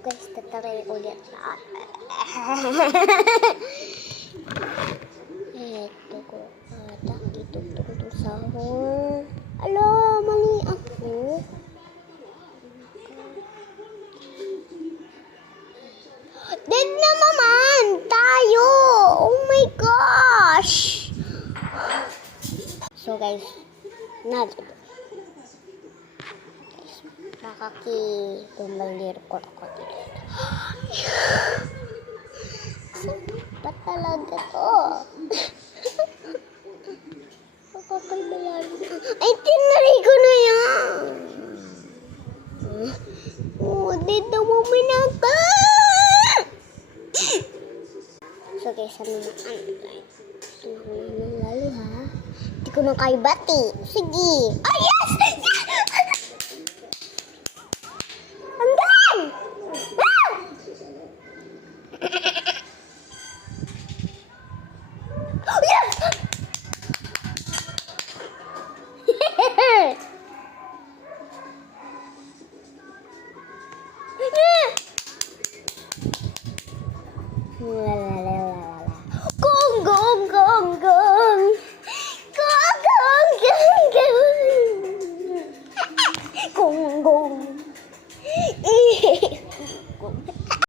Guys, tatry ulit na. Eto ko. Itutong sahur. Alo, mali ako. Dead na naman tayo. Oh my gosh. So guys, nakaki-tumalir ko ako dito. Ba't talaga to? Makakalbalan. Ay, tinari ko na yan. Dito mo minaka. So guys, ano naman lalo ha? Hindi ko na kayo bati. Sige. Oh yes! Ang galing! Ah! Oh yes! Wala.